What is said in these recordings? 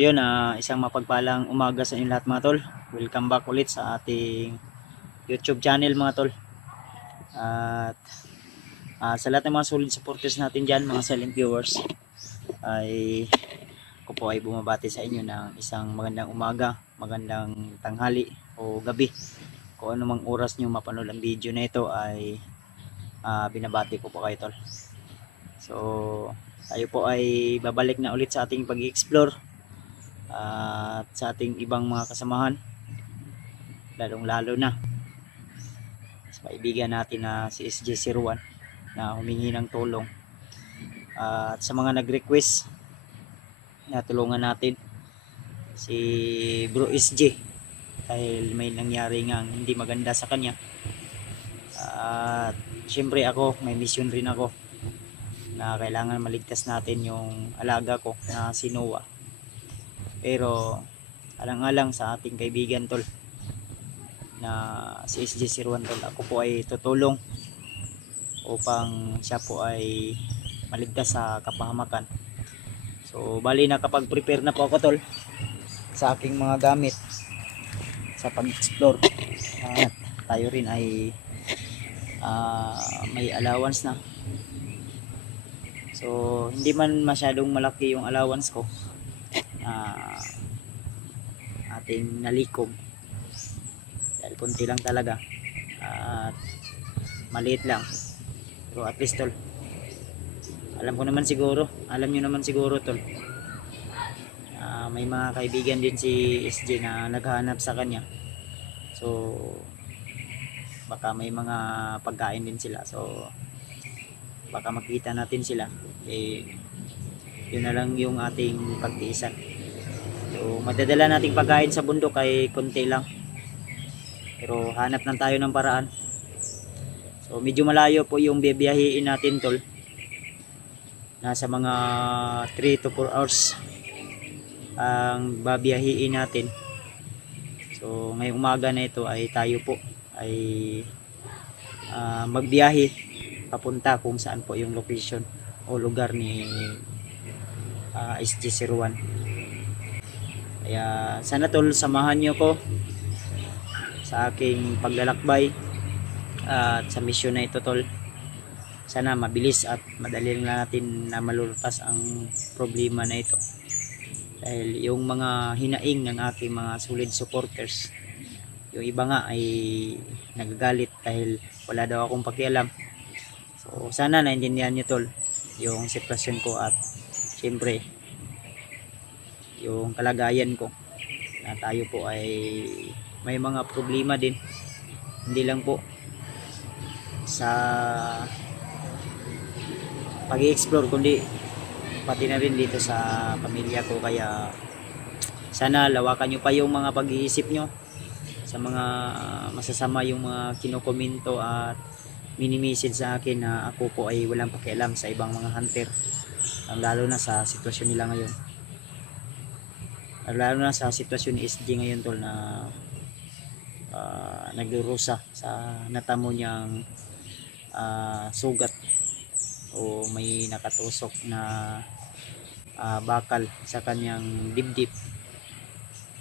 So yun, isang mapagpalang umaga sa inyo lahat mga tol. Welcome back ulit sa ating YouTube channel mga tol. At sa lahat ng mga solid supporters natin dyan, mga silent viewers, ay ako po ay bumabati sa inyo ng isang magandang umaga, magandang tanghali o gabi. Kung ano mang oras nyo mapanood ang video na ito ay binabati ko po kayo tol. So tayo po ay babalik na ulit sa ating pag-explore at sa ating ibang mga kasamahan, lalong lalo na sa kaibigan natin na si SJ01 na humingi ng tulong, at sa mga nag-request na tulungan natin si Bro SJ dahil may nangyari nga hindi maganda sa kanya. At syempre ako may mission rin ako na kailangan maligtas natin yung alaga ko na si Noah. Pero alang-alang sa ating kaibigan tol na si SJ01 tol, ako po ay tutulong upang siya po ay maligtas sa kapahamakan. So bali nakapag-prepare na po ako tol sa aking mga gamit sa pag-explore. At tayo rin ay may allowance na. So hindi man masyadong malaki yung allowance ko, ating nalikom dahil konti lang talaga at maliit lang, pero at least tol, alam nyo naman siguro tol, may mga kaibigan din si SJ na naghahanap sa kanya. So baka may mga pagkain din sila, so baka makita natin sila, yun na lang yung ating pagtiisan. So madadala nating pagkain sa bundok ay konti lang, pero hanap lang tayo ng paraan. So medyo malayo po yung bibiyahiin natin tol, nasa mga 3 to 4 hours ang babiyahiin natin. So ngayong umaga na ito ay tayo po ay magbiyahe papunta kung saan po yung location o lugar ni SJ01. Kaya sana tol, samahan nyo ko sa aking paglalakbay at sa mission na ito tol. Sana mabilis at madali lang natin na malulutas ang problema na ito, dahil yung mga hinaing ng aking mga solid supporters, yung iba nga ay nagagalit dahil wala daw akong pakialam. So sana naintindihan nyo tol yung sitwasyon ko at siyempre yung kalagayan ko, na tayo po ay may mga problema din, hindi lang po sa pag-i-explore kundi pati na rin dito sa pamilya ko. Kaya sana lawakan nyo pa yung mga pag-iisip nyo sa mga masasama yung mga kinokomento at minimisid sa akin na ako po ay walang pakialam sa ibang mga hunter, lalo na sa sitwasyon nila ngayon, lalo na sa sitwasyon ni SJ ngayon tol, na nagdurusa sa natamo niyang sugat o may nakatusok na bakal sa kanyang dibdib.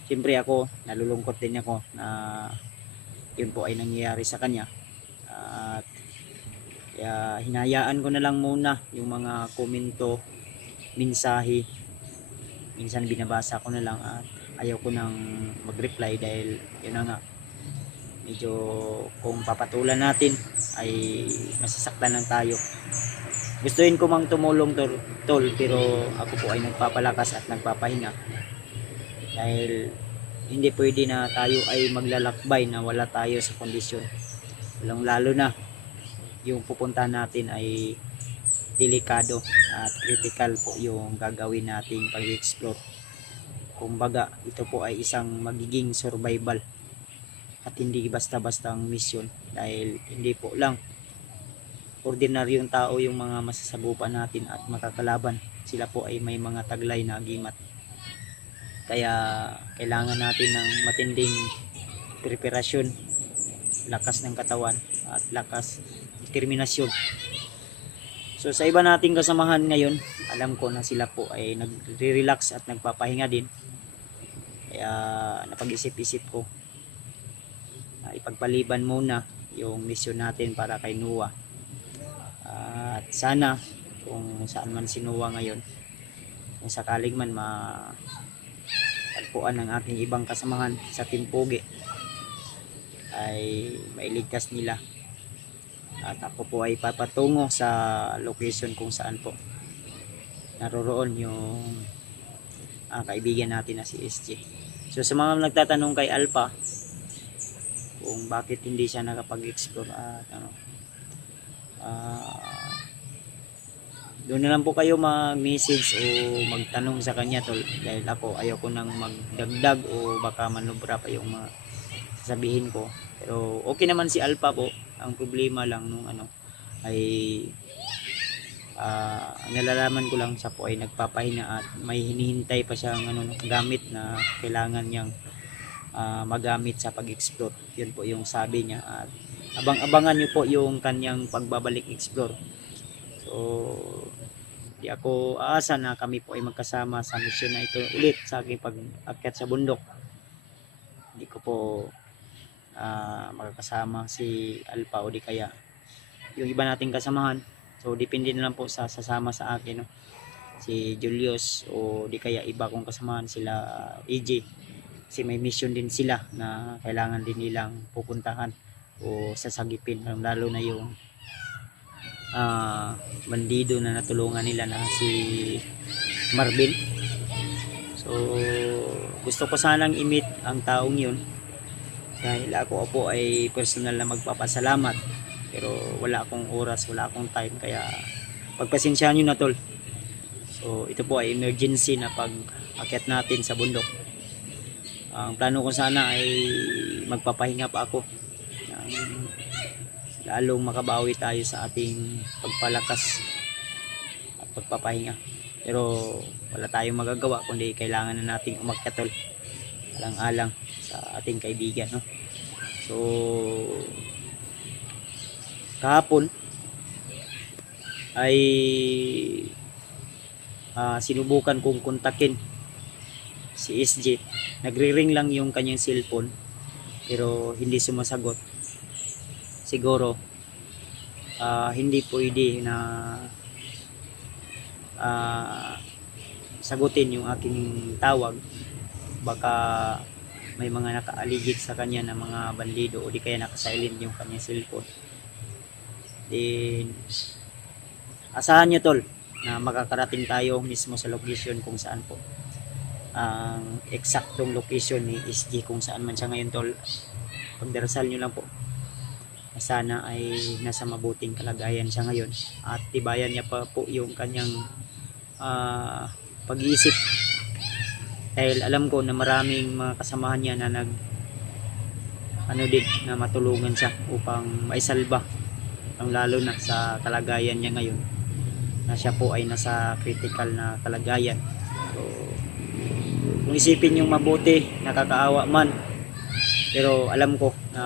Siyempre ako nalulungkot din ako na yun po ay nangyayari sa kanya, at kaya hinayaan ko na lang muna yung mga komento, mensahe, minsan binabasa ko na lang at ayaw ko nang mag-reply dahil yun na nga, medyo kung papatulan natin ay masasaktan lang tayo. Gustuin ko mang tumulong tol, pero ako po ay nagpapalakas at nagpapahinga dahil hindi pwede na tayo ay maglalakbay na wala tayo sa kondisyon, lalo na yung pupuntahan natin ay delikado at critical po yung gagawin nating pag-explore. Kumbaga ito po ay isang magiging survival at hindi basta-bastang mission, dahil hindi po lang ordinaryong tao yung mga masasagupan natin at makakalaban, sila po ay may mga taglay na agimat. Kaya kailangan natin ng matinding preparasyon, lakas ng katawan at lakas, determinasyon. So sa iba nating kasamahan ngayon, alam ko na sila po ay nagre-relax at nagpapahinga din, Kaya napag-isip-isip ko na ipagpaliban muna yung misyon natin para kay Noah. At sana kung saan man si Noah ngayon, kung sakaling man matagpuan ng aking ibang kasamahan sa Timpugi, ay mailigtas nila. At ako po ay papatungo sa location kung saan po naroroon yung kaibigan natin na si SJ. So sa mga nagtatanong kay Alpha kung bakit hindi siya nakapag-explore at doon na lang po kayo mag-message o magtanong sa kanya tol, dahil ako ayaw ko nang magdagdag o baka manubra pa yung mga sasabihin ko. Pero okay naman si Alpha po. Ang problema lang nung ay nalalaman ko lang siya po ay nagpapahinga at may hinihintay pa siyang gamit na kailangan niyang magamit sa pag-explore. Yun po yung sabi niya, at abang-abangan niyo po yung kanyang pagbabalik explore. So di ako aasa na kami po ay magkasama sa misyon na ito ulit sa aking pag-akyat sa bundok. Hindi ko po makakasama si Alpha o di kaya yung iba nating kasamahan. So depende na lang po sa sasama sa akin, no? Si Julius o di kaya iba kong kasamahan, sila AJ, kasi may mission din sila na kailangan din nilang pupuntahan o sasagipin, lalo na yung bandido na natulungan nila na si Marvin. So gusto ko sanang i-meet ang taong yun, dahil ako po ay personal na magpapasalamat, pero wala akong oras, wala akong time, kaya pagpasensyahan nyo na tol. So ito po ay emergency na pag-akyat natin sa bundok. Ang plano ko sana ay magpapahinga pa ako, lalong makabawi tayo sa ating pagpalakas at pagpapahinga. Pero wala tayong magagawa kundi kailangan na nating umakyat tol, alang-alang sa ating kaibigan, no? So kahapon ay sinubukan kong kontakin si SJ. Nagre-ring lang yung kanyang cellphone pero hindi sumasagot. Siguro hindi pwede na sagutin yung aking tawag. Baka may mga nakaaligid sa kanya na mga bandido o di kaya nakasilent yung kanyang cellphone. Then asahan nyo tol na makakarating tayo mismo sa location kung saan po ang eksaktong location ni SG, kung saan man siya ngayon tol. Pagdarasal nyo lang po sana ay nasa mabuting kalagayan siya ngayon at tibayan niya pa po yung kanyang pag-iisip, dahil alam ko na maraming mga kasamahan niya na din na matulungan siya upang maisalba, ang lalo na sa kalagayan niya ngayon na siya po ay nasa critical na kalagayan. So kung isipin yung mabuti, nakakaawa man, pero alam ko na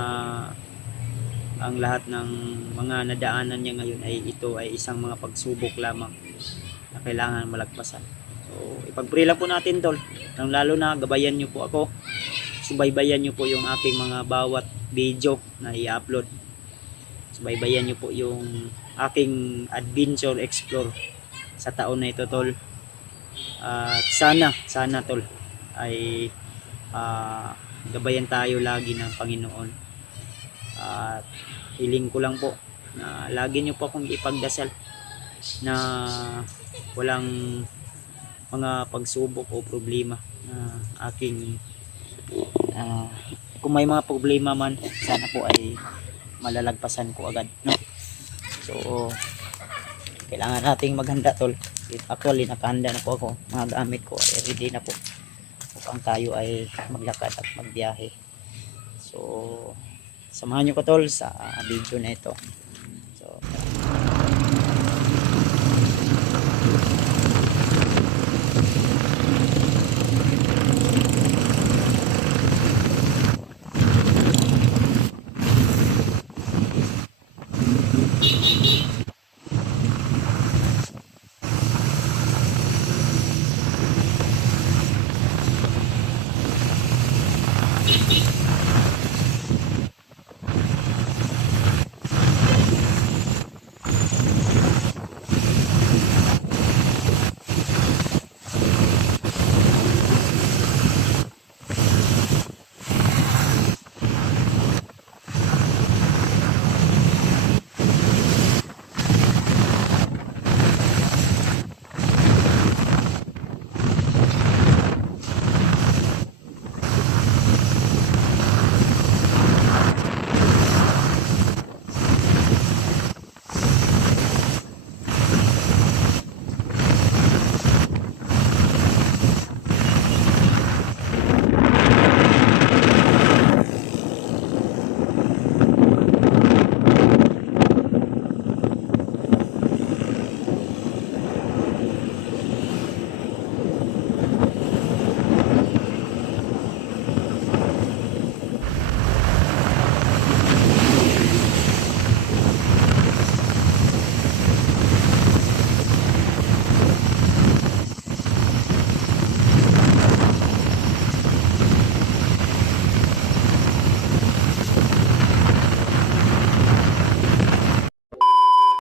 ang lahat ng mga nadaanan niya ngayon ay ito ay isang mga pagsubok lamang na kailangan malagpasan. So ipag-pray lang po natin tol, lalo na gabayan nyo po ako, subaybayan nyo po yung aking mga bawat video na i-upload, subaybayan nyo po yung aking adventure explore sa taon na ito tol. At sana tol ay gabayan tayo lagi ng Panginoon. At hiling ko lang po na lagi nyo po akong ipagdasal na walang mga pagsubok o problema na aking kung may mga problema man, sana po ay malalagpasan ko agad, no? So kailangan nating maghanda tol. Actually nakahanda na po ako, mga gamit ko ay ready na po upang tayo ay maglakad at magbiyahe. So samahan nyo ko tol sa video na ito.